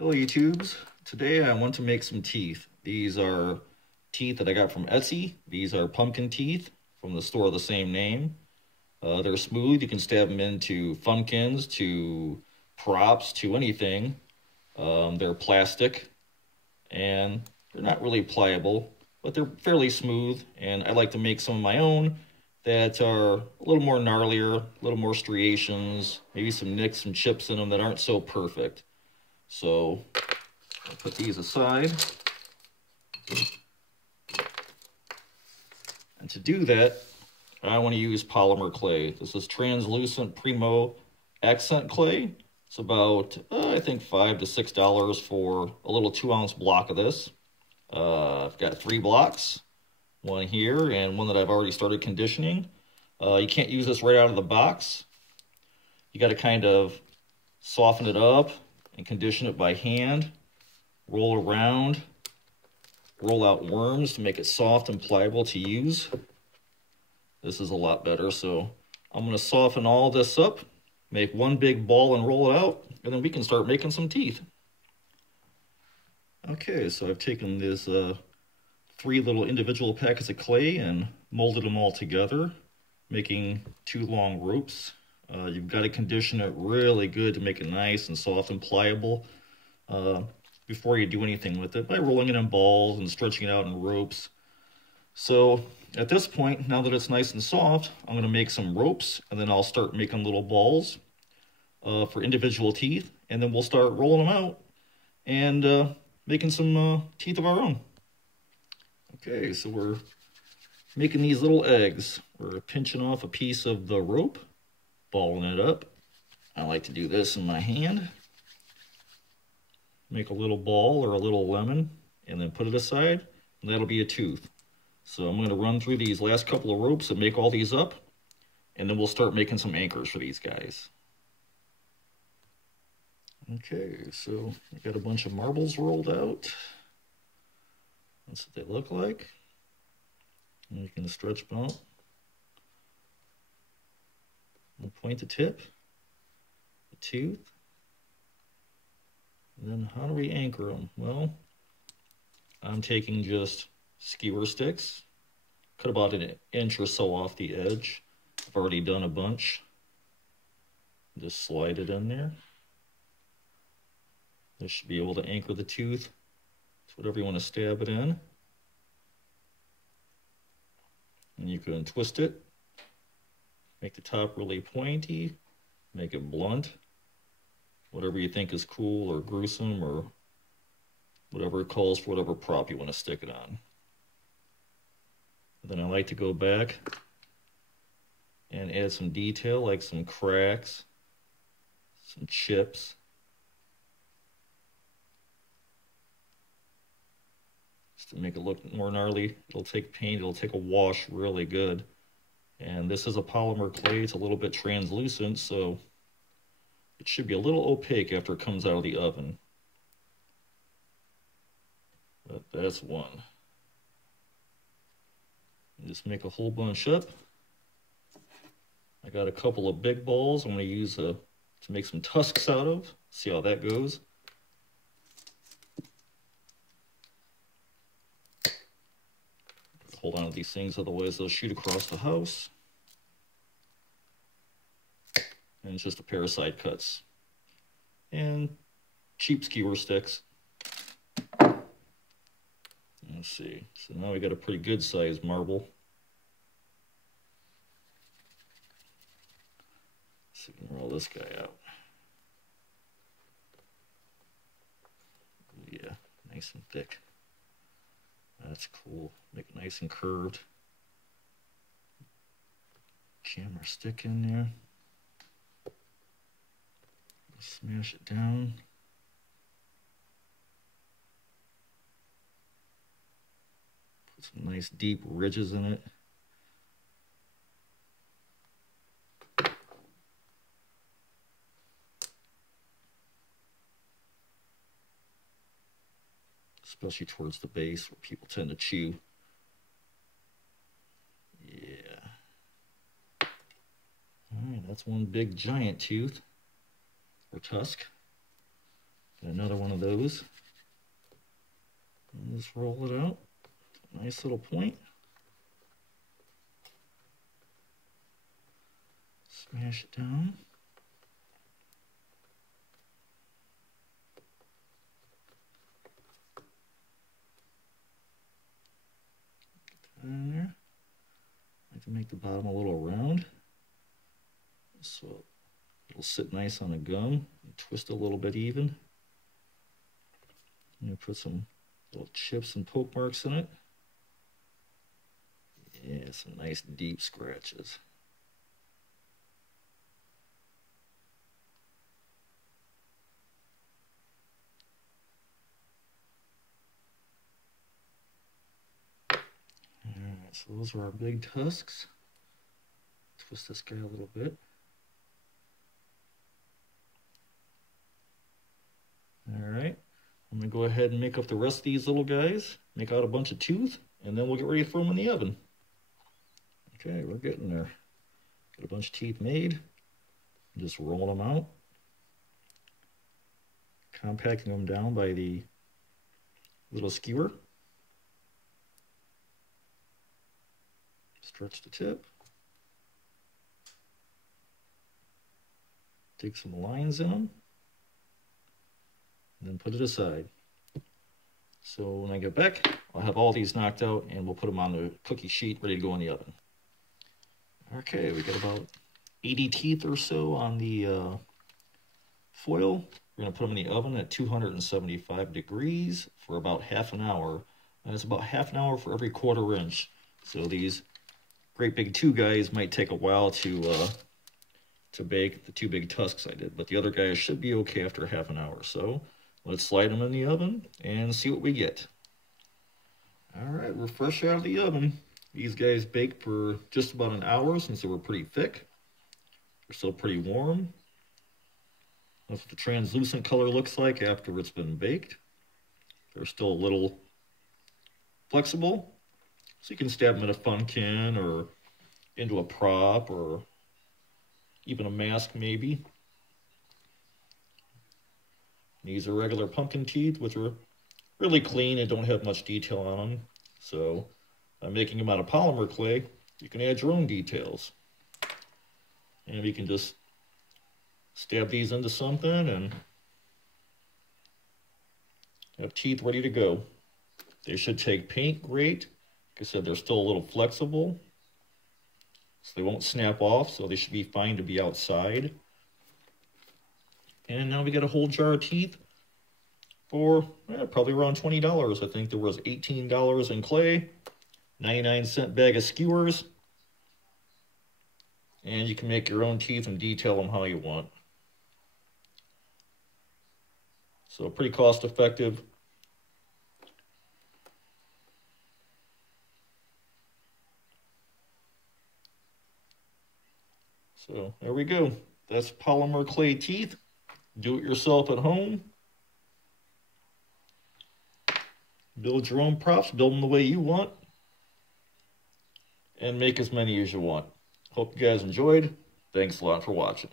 Hello YouTubes. Today I want to make some teeth. These are teeth that I got from Etsy. These are pumpkin teeth from the store of the same name. They're smooth. You can stab them into Funkins, to props, to anything. They're plastic and they're not really pliable, but they're fairly smooth, and I like to make some of my own that are a little more gnarlier, a little more striations, maybe some nicks, some chips in them that aren't so perfect. So I'll put these aside. And to do that, I want to use polymer clay. This is translucent Premo accent clay. It's about, I think, $5 to $6 for a little 2-ounce block of this. I've got 3 blocks, one here and one that I've already started conditioning. You can't use this right out of the box. You got to kind of soften it up and condition it by hand. Roll around, roll out worms to make it soft and pliable to use. This is a lot better, so I'm going to soften all this up, make one big ball and roll it out, and then we can start making some teeth. Okay, so I've taken this 3 little individual packets of clay and molded them all together, making 2 long ropes. You've got to condition it really good to make it nice and soft and pliable before you do anything with it, by rolling it in balls and stretching it out in ropes. So at this point, now that it's nice and soft, I'm going to make some ropes, and then I'll start making little balls for individual teeth, and then we'll start rolling them out and making some teeth of our own. Okay, so we're making these little eggs. We're pinching off a piece of the rope, balling it up. I like to do this in my hand. Make a little ball or a little lemon, and then put it aside, and that'll be a tooth. So I'm going to run through these last couple of ropes and make all these up, and then we'll start making some anchors for these guys. Okay, so I got a bunch of marbles rolled out. That's what they look like. And you can stretch them out. And point the tip, the tooth. And then how do we anchor them? Well, I'm taking just skewer sticks, cut about an inch or so off the edge. I've already done a bunch. Just slide it in there. This should be able to anchor the tooth to whatever you want to stab it in. And you can twist it, make the top really pointy, make it blunt. Whatever you think is cool or gruesome, or whatever it calls for whatever prop you want to stick it on. And then I like to go back and add some detail, like some cracks, some chips. Just to make it look more gnarly. It'll take paint, it'll take a wash really good. And this is a polymer clay, it's a little bit translucent, so it should be a little opaque after it comes out of the oven. But that's one. Just make a whole bunch up. I got a couple of big balls I'm going to use to make some tusks out of. See how that goes. Hold on to these things, otherwise they'll shoot across the house. And it's just a pair of side cuts. And cheap skewer sticks. Let's see. So now we got a pretty good sized marble. So we can roll this guy out. Ooh, yeah, nice and thick. That's cool. Make it nice and curved. Jam our stick in there. Smash it down. Put some nice deep ridges in it. Especially towards the base where people tend to chew. Yeah. All right, that's one big giant tooth or tusk. And another one of those. And just roll it out. Nice little point. Smash it down. Get that in there. I like to make the bottom a little round, so it'll sit nice on the gum. And twist a little bit even. And put some little chips and poke marks in it. Yeah, some nice deep scratches. Alright, so those are our big tusks. Twist this guy a little bit. Alright, I'm going to go ahead and make up the rest of these little guys, make out a bunch of tooth, and then we'll get ready to throw them in the oven. Okay, we're getting there. Got a bunch of teeth made. Just rolling them out. Compacting them down by the little skewer. Stretch the tip. Take some lines in them. And then put it aside. So when I get back, I'll have all these knocked out and we'll put them on the cookie sheet ready to go in the oven. Okay, we got about 80 teeth or so on the foil. We're going to put them in the oven at 275 degrees for about half an hour. And it's about half an hour for every 1/4 inch. So these great big two guys might take a while to bake, the two big tusks I did. But the other guys should be okay after half an hour. So let's slide them in the oven and see what we get. All right, we're fresh out of the oven. These guys baked for just about an hour since they were pretty thick. They're still pretty warm. That's what the translucent color looks like after it's been baked. They're still a little flexible. So you can stab them in a funkin or into a prop or even a mask maybe. These are regular pumpkin teeth, which are really clean and don't have much detail on them. So by making them out of polymer clay, you can add your own details. And you can just stab these into something and have teeth ready to go. They should take paint great. Like I said, they're still a little flexible, so they won't snap off, so they should be fine to be outside. And now we got a whole jar of teeth for probably around $20. I think there was $18 in clay, 99-cent bag of skewers, and you can make your own teeth and detail them how you want. So pretty cost effective. So there we go. That's polymer clay teeth. Do it yourself at home. Build your own props, build them the way you want, and make as many as you want. Hope you guys enjoyed. Thanks a lot for watching.